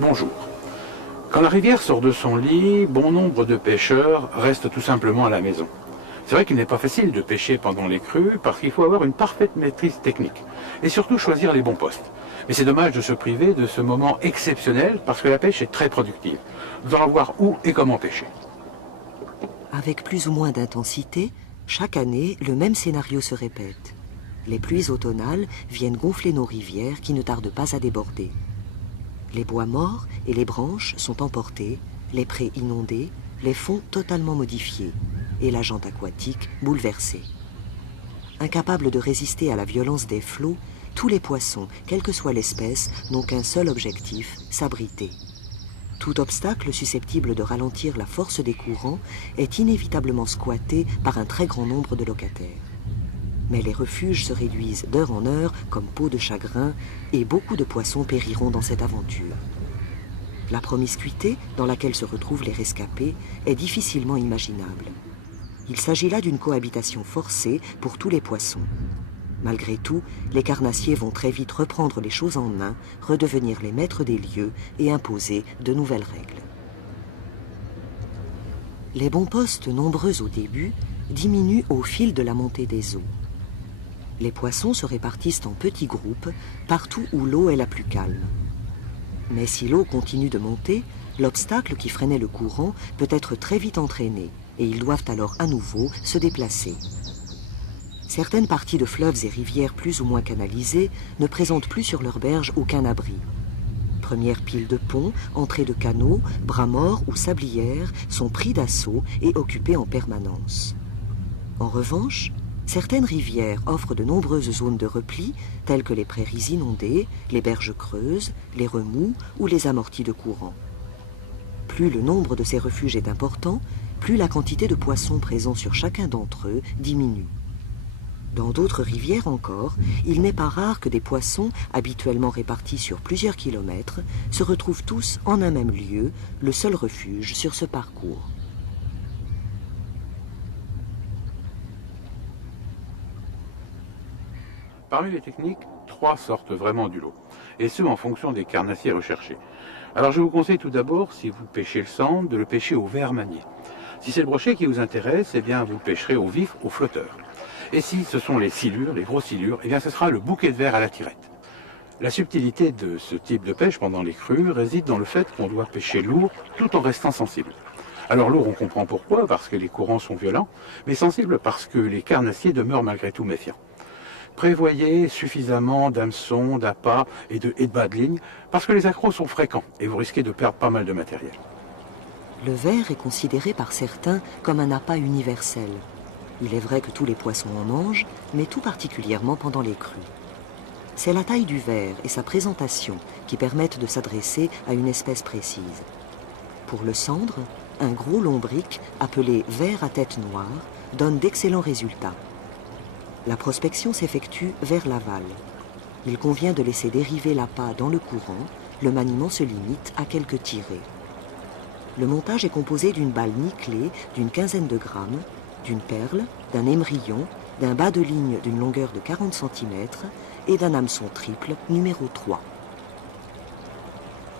Bonjour. Quand la rivière sort de son lit, bon nombre de pêcheurs restent tout simplement à la maison. C'est vrai qu'il n'est pas facile de pêcher pendant les crues parce qu'il faut avoir une parfaite maîtrise technique et surtout choisir les bons postes. Mais c'est dommage de se priver de ce moment exceptionnel parce que la pêche est très productive. Nous allons voir où et comment pêcher. Avec plus ou moins d'intensité, chaque année, le même scénario se répète. Les pluies automnales viennent gonfler nos rivières qui ne tardent pas à déborder. Les bois morts et les branches sont emportés, les prés inondés, les fonds totalement modifiés et la junte aquatique bouleversée. Incapables de résister à la violence des flots, tous les poissons, quelle que soit l'espèce, n'ont qu'un seul objectif, s'abriter. Tout obstacle susceptible de ralentir la force des courants est inévitablement squatté par un très grand nombre de locataires. Mais les refuges se réduisent d'heure en heure comme peau de chagrin et beaucoup de poissons périront dans cette aventure. La promiscuité dans laquelle se retrouvent les rescapés est difficilement imaginable. Il s'agit là d'une cohabitation forcée pour tous les poissons. Malgré tout, les carnassiers vont très vite reprendre les choses en main, redevenir les maîtres des lieux et imposer de nouvelles règles. Les bons postes, nombreux au début, diminuent au fil de la montée des eaux. Les poissons se répartissent en petits groupes, partout où l'eau est la plus calme. Mais si l'eau continue de monter, l'obstacle qui freinait le courant peut être très vite entraîné, et ils doivent alors à nouveau se déplacer. Certaines parties de fleuves et rivières plus ou moins canalisées ne présentent plus sur leurs berges aucun abri. Premières piles de ponts, entrées de canaux, bras morts ou sablières sont pris d'assaut et occupés en permanence. En revanche, certaines rivières offrent de nombreuses zones de repli, telles que les prairies inondées, les berges creuses, les remous ou les amortis de courant. Plus le nombre de ces refuges est important, plus la quantité de poissons présents sur chacun d'entre eux diminue. Dans d'autres rivières encore, il n'est pas rare que des poissons, habituellement répartis sur plusieurs kilomètres, se retrouvent tous en un même lieu, le seul refuge sur ce parcours. Parmi les techniques, 3 sortent vraiment du lot, et ce en fonction des carnassiers recherchés. Alors je vous conseille tout d'abord, si vous pêchez le sand, de le pêcher au verre manié. Si c'est le brochet qui vous intéresse, eh bien vous le pêcherez au vif, au flotteur. Et si ce sont les silures, les grosses silures, eh bien ce sera le bouquet de verre à la tirette. La subtilité de ce type de pêche pendant les crues réside dans le fait qu'on doit pêcher lourd tout en restant sensible. Alors lourd, on comprend pourquoi, parce que les courants sont violents, mais sensible parce que les carnassiers demeurent malgré tout méfiants. Prévoyez suffisamment d'hameçons, d'appâts et de bas de ligne, parce que les accros sont fréquents et vous risquez de perdre pas mal de matériel. Le verre est considéré par certains comme un appât universel. Il est vrai que tous les poissons en mangent, mais tout particulièrement pendant les crues. C'est la taille du verre et sa présentation qui permettent de s'adresser à une espèce précise. Pour le cendre, un gros lombric appelé ver à tête noire donne d'excellents résultats. La prospection s'effectue vers l'aval. Il convient de laisser dériver l'appât dans le courant, le maniement se limite à quelques tirées. Le montage est composé d'une balle nickelée d'une quinzaine de grammes, d'une perle, d'un émerillon, d'un bas de ligne d'une longueur de 40 cm et d'un hameçon triple numéro 3.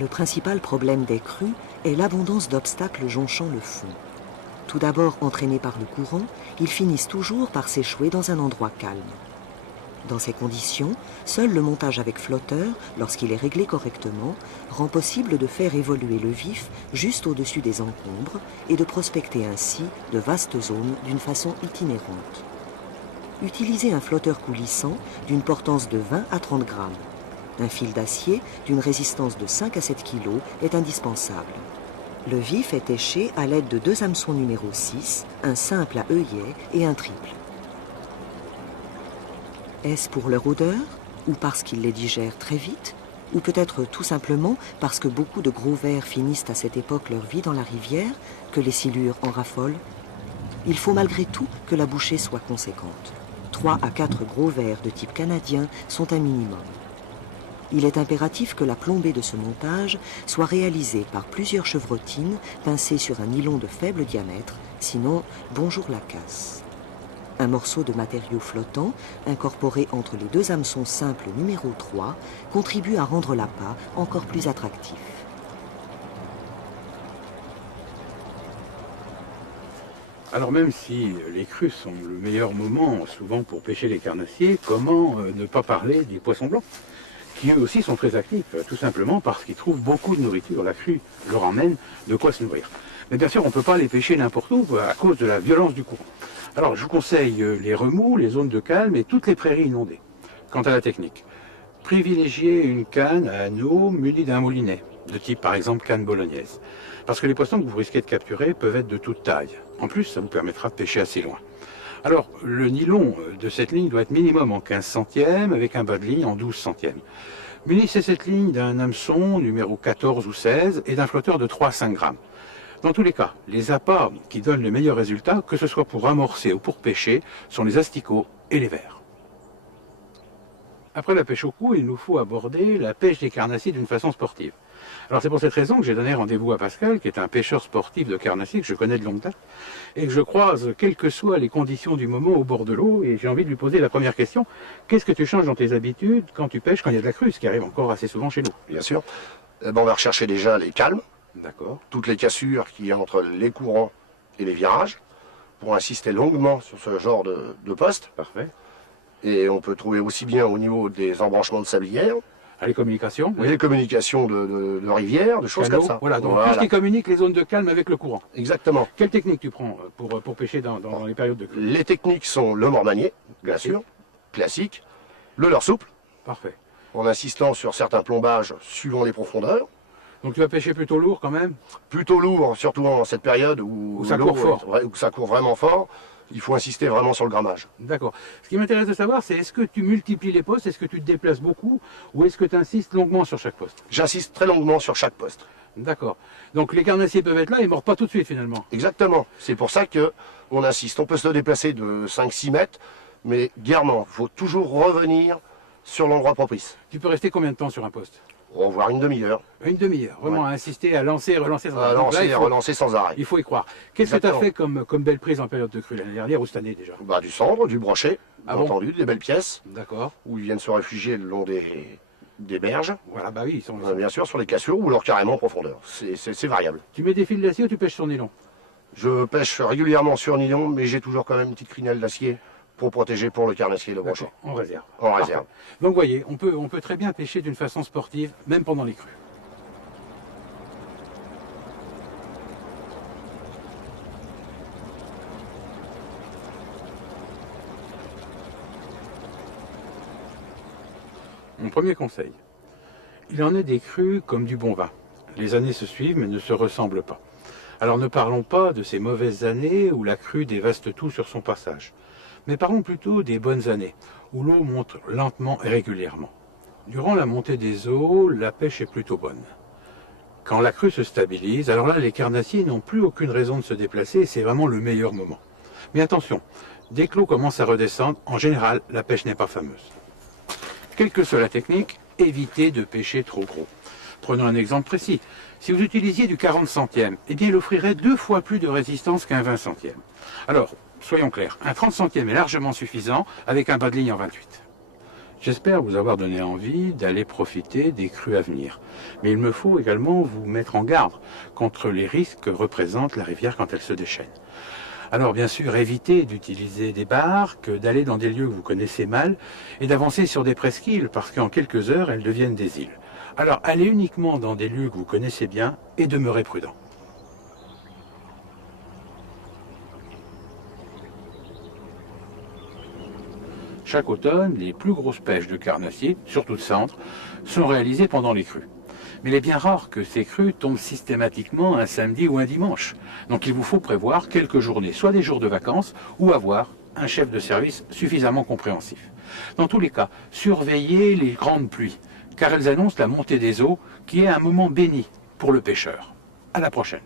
Le principal problème des crues est l'abondance d'obstacles jonchant le fond. Tout d'abord entraînés par le courant, ils finissent toujours par s'échouer dans un endroit calme. Dans ces conditions, seul le montage avec flotteur, lorsqu'il est réglé correctement, rend possible de faire évoluer le vif juste au-dessus des encombres et de prospecter ainsi de vastes zones d'une façon itinérante. Utilisez un flotteur coulissant d'une portance de 20 à 30 grammes. Un fil d'acier d'une résistance de 5 à 7 kg est indispensable. Le vif est éché à l'aide de 2 hameçons numéro 6, un simple à œillet et un triple. Est-ce pour leur odeur ou parce qu'ils les digèrent très vite? ou peut-être tout simplement parce que beaucoup de gros vers finissent à cette époque leur vie dans la rivière, que les silures en raffolent. Il faut malgré tout que la bouchée soit conséquente. 3 à 4 gros vers de type canadien sont un minimum. Il est impératif que la plombée de ce montage soit réalisée par plusieurs chevrotines pincées sur un nylon de faible diamètre, sinon bonjour la casse. Un morceau de matériau flottant, incorporé entre les 2 hameçons simples numéro 3, contribue à rendre l'appât encore plus attractif. Alors même si les crues sont le meilleur moment souvent pour pêcher les carnassiers, comment ne pas parler des poissons blancs, qui eux aussi sont très actifs, tout simplement parce qu'ils trouvent beaucoup de nourriture. La crue leur emmène de quoi se nourrir. Mais bien sûr, on ne peut pas les pêcher n'importe où à cause de la violence du courant. Alors je vous conseille les remous, les zones de calme et toutes les prairies inondées. Quant à la technique, privilégiez une canne à anneau munie d'un moulinet, de type par exemple canne bolognaise. Parce que les poissons que vous risquez de capturer peuvent être de toute taille. En plus, ça vous permettra de pêcher assez loin. Alors, le nylon de cette ligne doit être minimum en 15 centièmes avec un bas de ligne en 12 centièmes. Munissez cette ligne d'un hameçon numéro 14 ou 16 et d'un flotteur de 3 à 5 grammes. Dans tous les cas, les appâts qui donnent le meilleur résultat, que ce soit pour amorcer ou pour pêcher, sont les asticots et les vers. Après la pêche au cou, il nous faut aborder la pêche des carnassiers d'une façon sportive. Alors c'est pour cette raison que j'ai donné rendez-vous à Pascal, qui est un pêcheur sportif de carnassiers que je connais de longue date, et que je croise, quelles que soient les conditions du moment, au bord de l'eau, et j'ai envie de lui poser la première question. Qu'est-ce que tu changes dans tes habitudes quand tu pêches, quand il y a de la crue, ce qui arrive encore assez souvent chez nous? Bien sûr. On va rechercher déjà les calmes, D'accord. toutes les cassures qu'il y a entre les courants et les virages, pour insister longuement sur ce genre de poste. Parfait. Et on peut trouver aussi bien au niveau des embranchements de sablières, Les communications, les communications de rivières, de choses canaux, comme ça. voilà, donc tout ce qui communique les zones de calme avec le courant. Exactement. Quelle technique tu prends pour pêcher dans les périodes de crue? Les techniques sont le mort-manier, bien sûr, classique, le leurre souple, Parfait. en insistant sur certains plombages suivant les profondeurs. Donc tu vas pêcher plutôt lourd quand même? Plutôt lourd, surtout en cette période où ça l'eau court fort. où ça court vraiment fort. Il faut insister vraiment sur le grammage. D'accord. Ce qui m'intéresse de savoir, c'est est-ce que tu multiplies les postes, est-ce que tu te déplaces beaucoup, ou est-ce que tu insistes longuement sur chaque poste? J'insiste très longuement sur chaque poste. D'accord. Donc les carnassiers peuvent être là et ne mordent pas tout de suite finalement. Exactement. C'est pour ça qu'on insiste. On peut se déplacer de 5-6 mètres, mais guèrement, il faut toujours revenir sur l'endroit propice. Tu peux rester combien de temps sur un poste? On va voir une demi-heure. Une demi-heure. Vraiment à insister, à lancer et relancer sans arrêt. À Donc là, lancer et relancer sans arrêt. il faut y croire. Qu'est-ce que tu as Exactement. fait comme belle prise en période de crue l'année dernière ou cette année déjà? Bah, du cendre, du brochet, Ah bien bon entendu, des belles pièces, D'accord. où ils viennent se réfugier le long des berges, Voilà, bah oui, ils sont... bien sûr sur les cassures, ou alors carrément en profondeur. C'est variable. Tu mets des fils d'acier ou tu pêches sur nylon? Je pêche régulièrement sur nylon, mais j'ai toujours quand même une petite crinelle d'acier pour protéger pour le carnassier et le brochet. D'accord, en réserve. En Parfait. réserve. Donc vous voyez, on peut très bien pêcher d'une façon sportive, même pendant les crues. Mon premier conseil, il en est des crues comme du bon vin. Les années se suivent mais ne se ressemblent pas. Alors ne parlons pas de ces mauvaises années où la crue dévaste tout sur son passage, mais parlons plutôt des bonnes années, où l'eau monte lentement et régulièrement. Durant la montée des eaux, la pêche est plutôt bonne. Quand la crue se stabilise, alors là les carnassiers n'ont plus aucune raison de se déplacer et c'est vraiment le meilleur moment. Mais attention, dès que l'eau commence à redescendre, en général, la pêche n'est pas fameuse. Quelle que soit la technique, évitez de pêcher trop gros. Prenons un exemple précis. Si vous utilisiez du 40 centièmes, eh bien il offrirait 2 fois plus de résistance qu'un 20 centièmes. Alors, soyons clairs, un 30 centièmes est largement suffisant avec un bas de ligne en 28. J'espère vous avoir donné envie d'aller profiter des crues à venir. Mais il me faut également vous mettre en garde contre les risques que représente la rivière quand elle se déchaîne. Alors bien sûr, évitez d'utiliser des barques, d'aller dans des lieux que vous connaissez mal et d'avancer sur des presqu'îles parce qu'en quelques heures, elles deviennent des îles. Alors allez uniquement dans des lieux que vous connaissez bien et demeurez prudent. Chaque automne, les plus grosses pêches de carnassiers, surtout de cendre, sont réalisées pendant les crues. Mais il est bien rare que ces crues tombent systématiquement un samedi ou un dimanche. Donc il vous faut prévoir quelques journées, soit des jours de vacances, ou avoir un chef de service suffisamment compréhensif. Dans tous les cas, surveillez les grandes pluies, car elles annoncent la montée des eaux, qui est un moment béni pour le pêcheur. À la prochaine.